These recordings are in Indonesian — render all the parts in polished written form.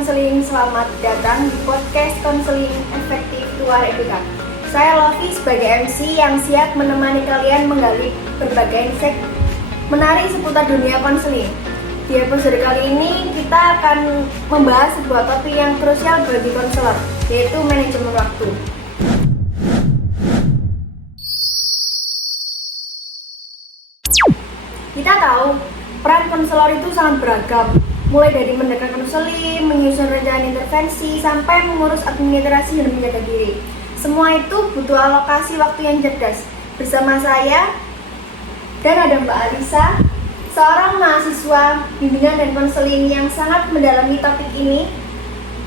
Konseling, selamat datang di podcast Konseling Efektif Luar Etika. Saya Lofi sebagai MC yang siap menemani kalian menggali berbagai insight menarik seputar dunia konseling. Di episode kali ini kita akan membahas sebuah topik yang krusial bagi konselor, yaitu manajemen waktu. Kita tahu peran konselor itu sangat beragam, mulai dari mendekat konseling, menyusun rencana intervensi, sampai mengurus administrasi dan menjaga diri. Semua itu butuh alokasi waktu yang cerdas. Bersama saya dan ada Mbak Alisa, seorang mahasiswa bimbingan dan konseling yang sangat mendalami topik ini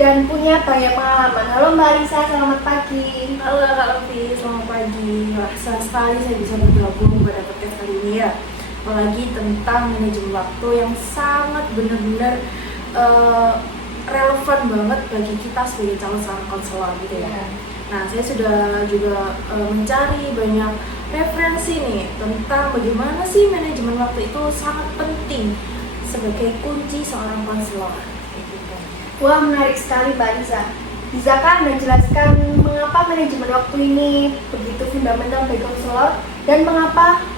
dan punya banyak pengalaman. Halo Mbak Alisa, selamat pagi. Halo Kak Lofi, selamat pagi. Wah, senang sekali saya bisa bergabung pada podcast kali ini ya. Apalagi tentang manajemen waktu yang sangat benar-benar relevan banget bagi kita sebagai calon seorang konselor gitu ya. Nah, saya sudah juga mencari banyak referensi nih tentang bagaimana sih manajemen waktu itu sangat penting sebagai kunci seorang konselor. Wah, menarik sekali Mbak Alisa. Bisakah Anda jelaskan mengapa manajemen waktu ini begitu fundamental bagi konselor dan mengapa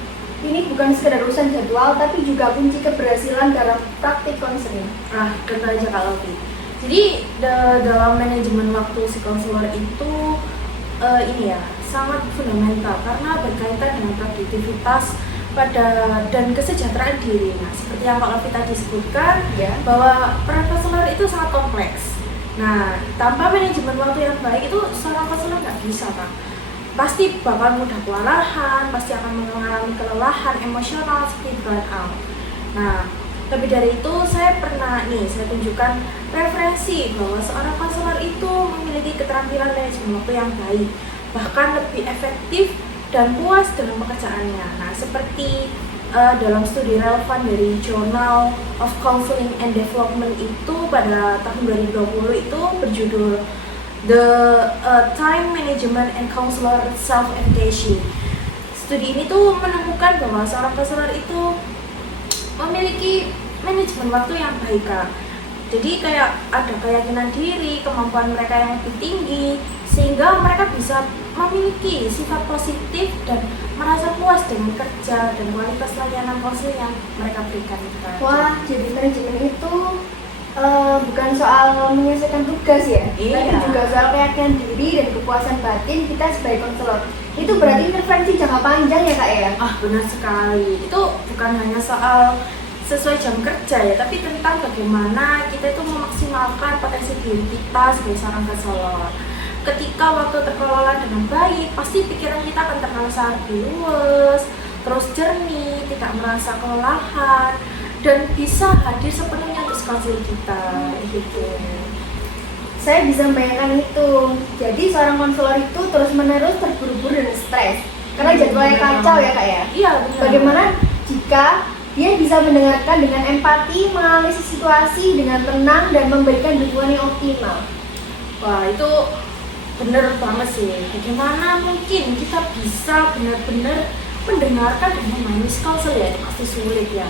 ini bukan sekedar urusan jadwal, tapi juga kunci keberhasilan dalam praktik konseling? Nah, tentu aja Kak Lofi. Jadi dalam manajemen waktu si konselor itu ini ya sangat fundamental karena berkaitan dengan produktivitas dan kesejahteraan diri. Nah, seperti yang Kak Lofi tadi sebutkan, bahwa peran konselor itu sangat kompleks. Nah, tanpa manajemen waktu yang baik itu seorang konselor nggak bisa Kak. Pasti bakal mudah kewalahan, pasti akan mengalami kelelahan emosional seperti burnout. Nah, lebih dari itu saya tunjukkan referensi bahwa seorang konselor itu memiliki keterampilan manajemen waktu yang baik, bahkan lebih efektif dan puas dalam pekerjaannya. Nah, seperti dalam studi relevan dari Journal of Counseling and Development itu pada tahun 2020 itu berjudul The Time Management and Counselor Self-Efficacy. Studi ini tuh menemukan bahwa seorang konselor itu memiliki manajemen waktu yang baik Kak. Jadi kayak ada keyakinan diri, kemampuan mereka yang lebih tinggi, sehingga mereka bisa memiliki sifat positif dan merasa puas dengan kerja dan kualitas layanan konseling yang mereka berikan. Wah, jadi manajemen itu bukan soal menyelesaikan tugas ya, tapi juga soal keyakinan diri dan kepuasan batin kita sebagai konselor. Itu berarti intervensi jangka panjang ya Kak ya? Benar sekali. Itu bukan hanya soal sesuai jam kerja ya, tapi tentang bagaimana kita itu memaksimalkan potensi diri kita sebagai seorang konselor. Ketika waktu terkelola dengan baik, pasti pikiran kita akan terasa lebih luwes, terus jernih, tidak merasa kelelahan, dan bisa hadir sepenuhnya untuk konseling kita gitu. Saya bisa membayangkan itu. Jadi seorang konselor itu terus-menerus terburu-buru dan stres karena jadwalnya kacau ya Kak ya? Iya, benar. Bagaimana jika dia bisa mendengarkan dengan empati, menganalisis situasi dengan tenang dan memberikan dukungan yang optimal? Wah, itu benar banget sih. Bagaimana mungkin kita bisa benar-benar mendengarkan dan memahami konselor ya? Pasti sulit ya.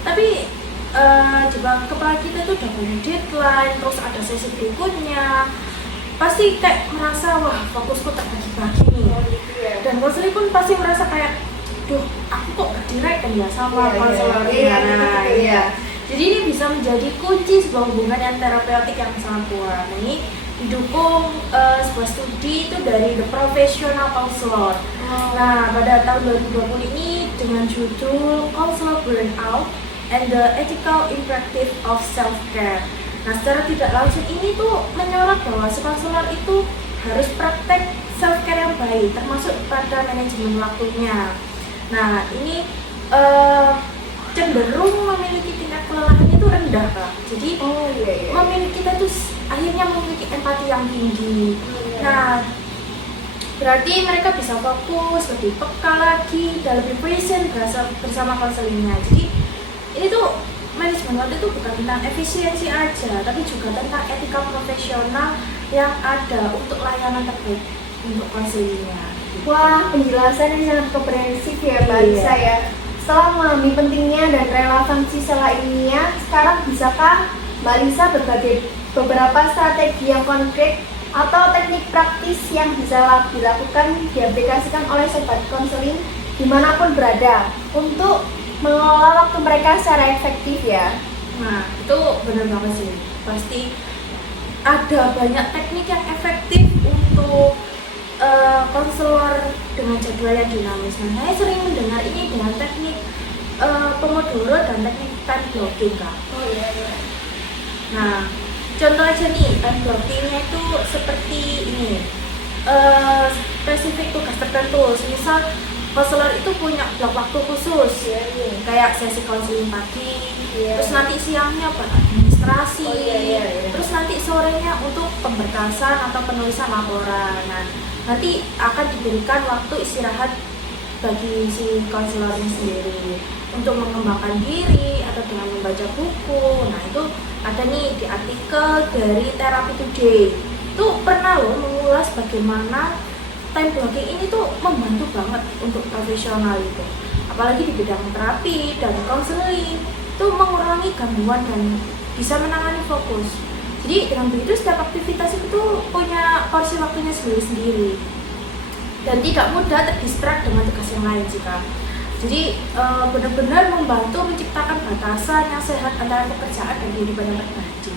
Tapi coba kepala kita itu udah punya deadline, terus ada sesi berikutnya, pasti kayak merasa wah fokusku terbagi-bagi nih. Dan konselor pun pasti merasa kayak, duh aku kok gak direct ya sama konselor. Jadi ini bisa menjadi kunci sebuah hubungan yang terapeutik yang sangat kuat. Nah, ini didukung sebuah studi itu dari The Professional Counselor. Nah, pada tahun 2020 ini dengan judul Counselor Burnout and the Ethical Imperative of Self-Care. Nah, secara tidak langsung ini tuh menyorot bahwa si konselor itu harus praktek self-care yang baik, termasuk pada manajemen waktunya. Nah, ini cenderung memiliki tingkat kelelahan itu rendah Kak. Jadi memiliki kita tuh akhirnya memiliki empati yang tinggi. Nah, berarti mereka bisa fokus, lebih peka lagi, dan lebih present bersama konselingnya. Jadi ini tuh manajemen waktu itu bukan tentang efisiensi aja, tapi juga tentang etika profesional yang ada untuk layanan terbaik untuk konselingnya. Wah, penjelasan yang sangat komprehensif ya Mbak Alisa ya. Setelah memahami pentingnya dan relevansi setelah ilmiah, sekarang bisakah Mbak Lisa beberapa strategi yang konkret atau teknik praktis yang bisa dilakukan diaplikasikan oleh sobat konseling dimanapun berada untuk mengelola waktu mereka secara efektif ya. Nah, itu benar banget sih. Pasti ada banyak teknik yang efektif untuk konselor dengan jadwal yang dinamis. Nah, saya sering mendengar ini dengan teknik Pomodoro dan teknik time blocking, Kak. Oh iya. Nah, contoh aja nih, time blockingnya itu seperti ini, spesifik tugas tertentu. Misal konselor itu punya blok waktu khusus, kayak sesi konseling pagi, terus nanti siangnya administrasi, terus nanti sorenya untuk pemberkasan atau penulisan laporan. Nah, nanti akan diberikan waktu istirahat bagi si konselornya sendiri untuk mengembangkan diri atau dengan membaca buku. Nah, itu ada nih di artikel dari Therapy Today. Itu pernah loh mengulas bagaimana time blocking ini tuh membantu banget untuk profesional itu. Apalagi di bidang terapi dan konseling, itu mengurangi gangguan dan bisa menangani fokus. Jadi dengan begitu setiap aktivitas itu punya porsi waktunya sendiri-sendiri dan tidak mudah terdistrak dengan tugas yang lain sih, Kak. Jadi benar-benar membantu menciptakan batasan yang sehat antara pekerjaan dan kehidupan yang pribadi.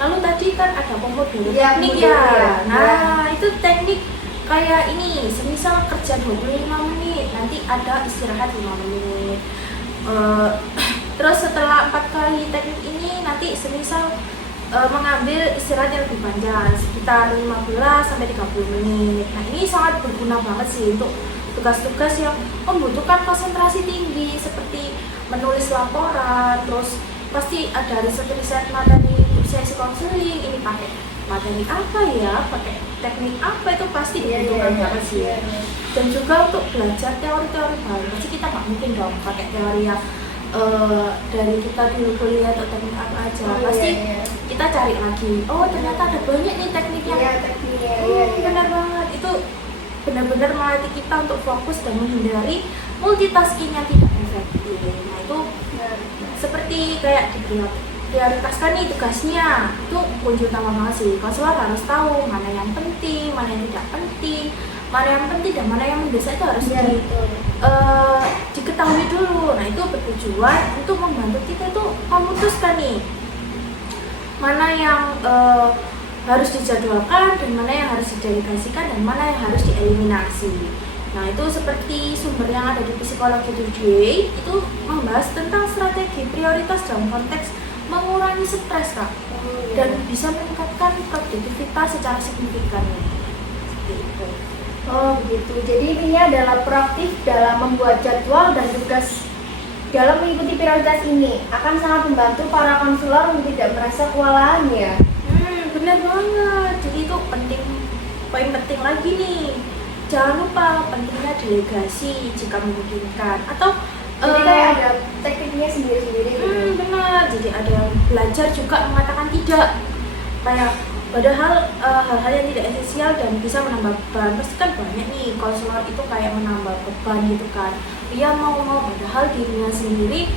Lalu tadi kan ada Pomodoro teknik ya. Nah, itu teknik kayak ini, semisal kerja 25 menit, nanti ada istirahat 5 menit. Terus setelah 4 kali teknik ini, nanti semisal mengambil istirahat yang lebih panjang, sekitar 15 sampai 30 menit. Nah, ini sangat berguna banget sih untuk tugas-tugas yang membutuhkan konsentrasi tinggi seperti menulis laporan, terus pasti ada riset-riset materi sesi konseling, ini pakai materi apa ya, pakai teknik apa, itu pasti dibutuhkan banget sih. Dan juga untuk belajar teori-teori baru, pasti kita nggak mungkin dong pakai teori yang dari kita dulu kuliah atau teknik apa aja, pasti kita cari lagi, oh ternyata ada banyak nih teknik yang benar banget, itu benar-benar melatih kita untuk fokus dan menghindari multitasking yang tidak efektif. Nah, itu seperti kayak prioritaskan nih tugasnya, itu kunci utama banget sih. Konselor harus tahu mana yang penting, mana yang tidak penting, mana yang penting dan mana yang mendesak, itu harus diketahui dulu. Nah, itu bertujuan untuk membantu kita itu memutuskan nih mana yang harus dijadwalkan dan mana yang harus didelegasikan dan mana yang harus dieliminasi. Nah, itu seperti sumber yang ada di Psikologi Today itu membahas tentang strategi prioritas dalam konteks mengurangi stres, Kak, dan bisa meningkatkan produktivitas secara signifikan. Seperti itu. Oh begitu, jadi intinya adalah proaktif dalam membuat jadwal dan tugas dalam mengikuti prioritas ini akan sangat membantu para konselor untuk tidak merasa kewalahan ya. Benar banget, jadi itu penting, poin penting lagi nih, jangan lupa pentingnya delegasi jika memungkinkan, atau jadi kayak ada tekniknya sendiri-sendiri gitu. Benar, jadi ada yang belajar juga mengatakan tidak, kayak padahal hal-hal yang tidak esensial dan bisa menambah beban. Pasti kan banyak nih konselor itu kayak menambah beban gitu kan, dia mau padahal dirinya sendiri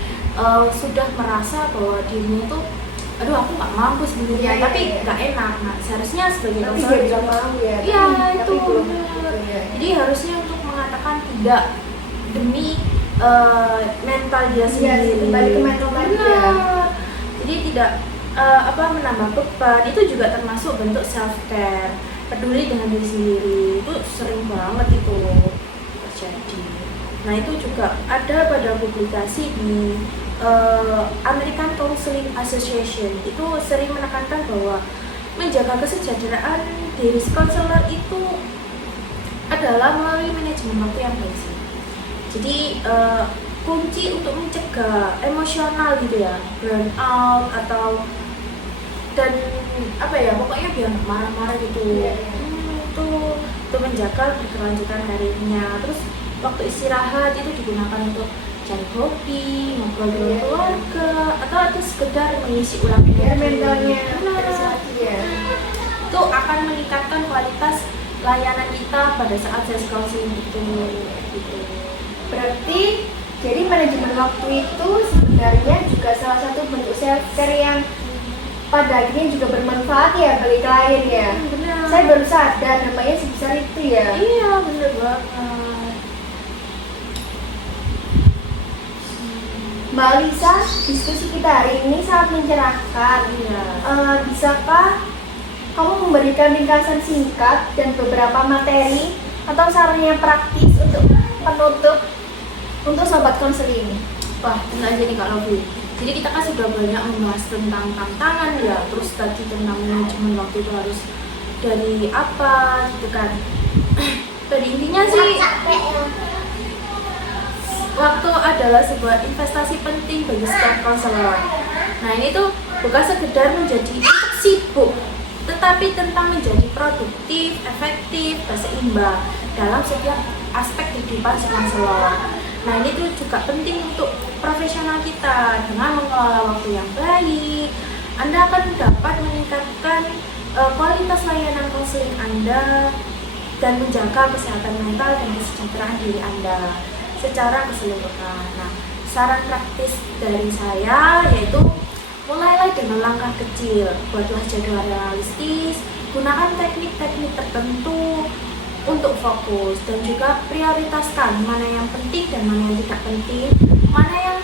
sudah merasa bahwa dirinya itu aduh aku nggak mampu sebenarnya, tapi nggak enak. Nah, seharusnya sebagai konselor juga mau ya, itu benar. Jadi harusnya untuk mengatakan tidak demi mental dia sendiri, kembali ke mental dia. Jadi tidak menambah beban, itu juga termasuk bentuk self care, peduli dengan diri sendiri. Itu sering banget itu terjadi. Nah, itu juga ada pada publikasi di American Counseling Association, itu sering menekankan bahwa menjaga kesejahteraan diri konselor itu adalah melalui manajemen waktu yang baik. Jadi kunci untuk mencegah emosional gitu ya, burnout atau dan pokoknya biar marah-marah gitu. Itu menjaga keberlanjutan harinya. Terus waktu istirahat itu digunakan untuk cari hobi, ngobrol dengan keluarga, atau sekedar mengisi ulang mentalnya itu akan meningkatkan kualitas layanan kita pada saat sesi counseling itu gitu. Berarti jadi manajemen waktu itu sebenarnya juga salah satu bentuk self care yang pada akhirnya juga bermanfaat ya bagi klien ya. Benar. Saya baru sadar namanya sebesar itu ya. Iya, bener banget. Mbak Lisa, diskusi kita hari ini sangat mencerahkan. Iya. Bisakah kamu memberikan ringkasan singkat dan beberapa materi atau saran yang praktis untuk penutup untuk sobat konseling? Wah, tenang aja nih Kak Novi. Jadi kita kan sudah banyak membahas tentang tantangan ya, terus tadi tentang manajemen waktu itu harus dari apa gitu kan. Pada intinya sih waktu adalah sebuah investasi penting bagi setiap konselor. Nah ini tuh bukan sekedar menjadi untuk sibuk, tetapi tentang menjadi produktif, efektif, dan seimbang dalam setiap aspek kehidupan si konselor. Nah ini tuh juga penting untuk profesional kita. Dengan mengelola waktu yang baik, Anda akan dapat meningkatkan kualitas layanan konseling Anda dan menjaga kesehatan mental dan kesejahteraan diri Anda secara keseluruhan. Nah, saran praktis dari saya yaitu mulailah dengan langkah kecil, buatlah jadwal realistis, gunakan teknik-teknik tertentu untuk fokus dan juga prioritaskan mana yang penting dan mana yang tidak penting, mana yang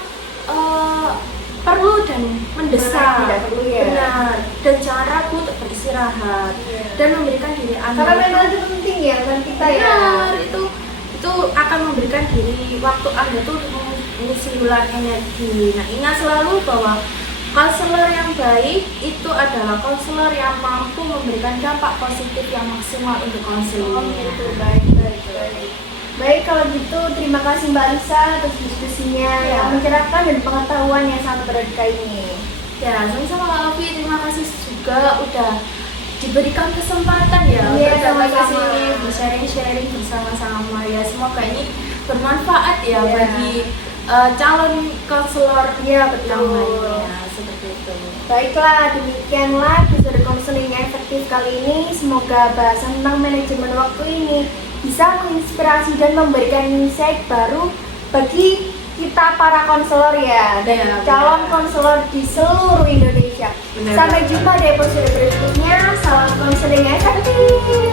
perlu dan mendesak. Tidak perlu ya. Benar. Dan jangan ragu untuk beristirahat dan memberikan diri Anda. Karena memang itu penting ya kan kita ya. Benar, itu akan memberikan diri waktu Anda tuh mengisi ulang energi. Nah, ingat selalu bahwa konselor yang baik itu adalah konselor yang mampu memberikan dampak positif yang maksimal untuk konseling. Oh gitu, baik. Baik, kalau gitu terima kasih Mbak Lisa atas diskusinya yang mencerahkan dan pengetahuan yang sangat berharga ini. Ya, sama-sama Kak Novi, terima kasih juga udah diberikan kesempatan ya Iya, untuk datang ke sama-sama. sini bersharing-sharing bersama-sama ya. Semoga ini bermanfaat ya Iya. bagi calon konselor Iya, yang betul. lainnya seperti itu. Baiklah, demikianlah episode konseling yang efektif kali ini. Semoga bahasan tentang manajemen waktu ini bisa menginspirasi dan memberikan insight baru bagi kita para konselor ya dan Iya, calon benar. konselor di seluruh Indonesia. Benar Sampai banget. jumpa di episode berikutnya. Salam konseling efektif.